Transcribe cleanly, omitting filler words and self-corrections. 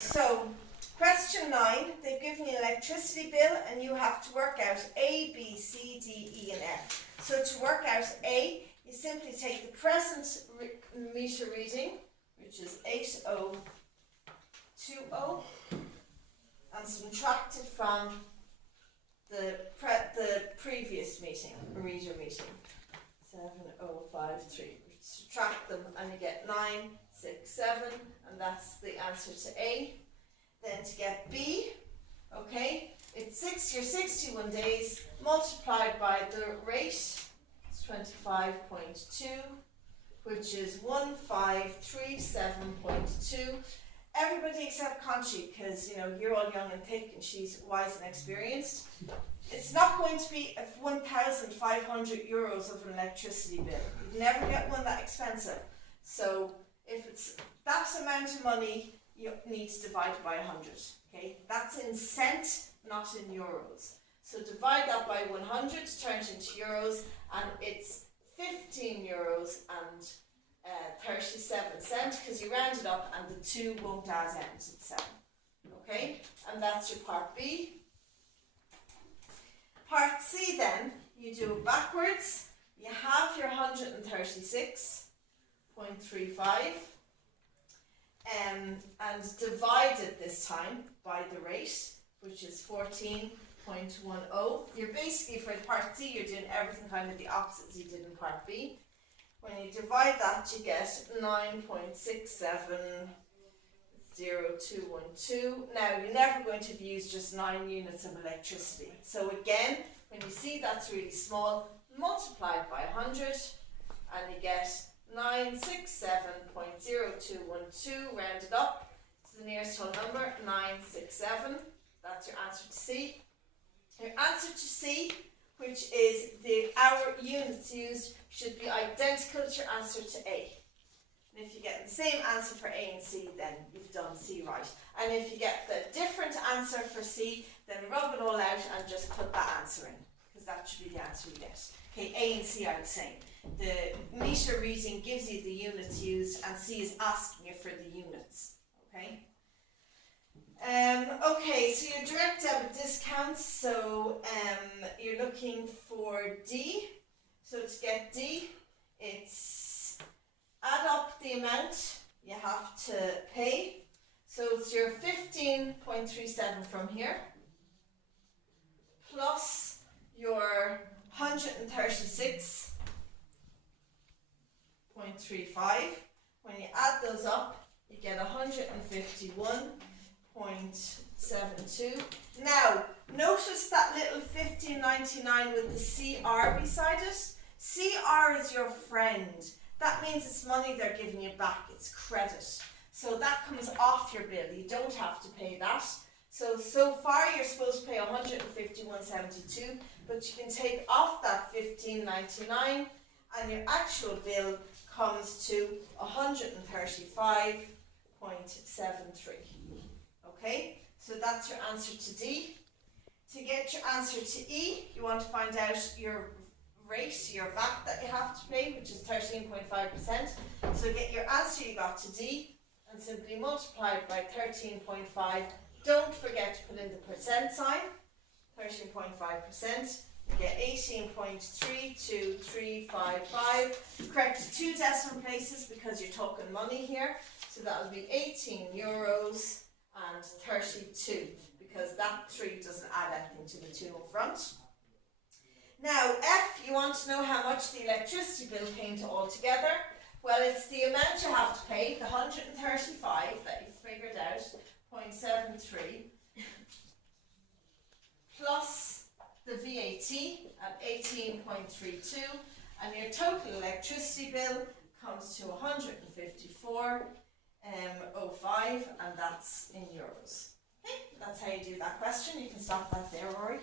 So, question 9, they've given you an electricity bill and you have to work out A, B, C, D, E and F. So to work out A, you simply take the present meter reading, which is 8020, and subtract it from the previous reader meeting, 7053. Subtract them and you get 967, and that's the answer to A. Then to get B, okay, it's 61 days multiplied by the rate, it's 25.2, which is 1537.2. Everybody except Conchi, because you're all young and thick and she's wise and experienced. It's not going to be 1,500 euros of an electricity bill. You'd never get one that expensive. So if it's that amount of money, you need to divide it by 100. Okay, that's in cent, not in euros. So divide that by 100 to turn it into euros, and it's 15 euros and 37 cents, because you round it up and the 2 won't add end to the 7. Okay, and that's your part B. Part C then, you do it backwards. You have your 136.35 and divide it this time by the rate, which is 14.10. You're basically, for part C, you're doing everything kind of the opposite as you did in part B. When you divide that, you get 9.670212. Now, you're never going to use just 9 units of electricity. So again, when you see that's really small, multiply it by 100, and you get 967.0212, rounded up to the nearest whole number, 967. That's your answer to C. Your answer to C, which is the hour units used, should be identical to your answer to A. And if you get the same answer for A and C, then you've done C right. And if you get the different answer for C, then rub it all out and just put that answer in, because that should be the answer you get. Okay, A and C are the same. The meter reading gives you the units used, and C is asking you for the units. Okay. Okay, so your direct debit discounts, so you're looking for D. So to get D, it's add up the amount you have to pay. So it's your 15.37 from here, plus your 136.35. When you add those up, you get 151.72. Now, notice that little 15.99 with the CR beside it. CR is your friend. That means it's money they're giving you back. It's credit. So that comes off your bill. You don't have to pay that. So far you're supposed to pay 151.72, but you can take off that 15.99 and your actual bill comes to 135.73. Okay, so that's your answer to D. To get your answer to E, you want to find out your rate, your VAT that you have to pay, which is 13.5%. So get your answer you got to D and simply multiply it by 13.5. Don't forget to put in the percent sign, 13.5%. You get 18.32355. Correct 2 decimal places because you're talking money here. So that will be 18 euros and 32, because that 3 doesn't add anything to the 2 up front. Now, F, you want to know how much the electricity bill came to altogether. Well, it's the amount you have to pay, the 135 that you figured out, 0.73, plus the VAT at 18.32, and your total electricity bill comes to 154.05, and that's in euros. Okay, that's how you do that question. You can stop that there, Rory.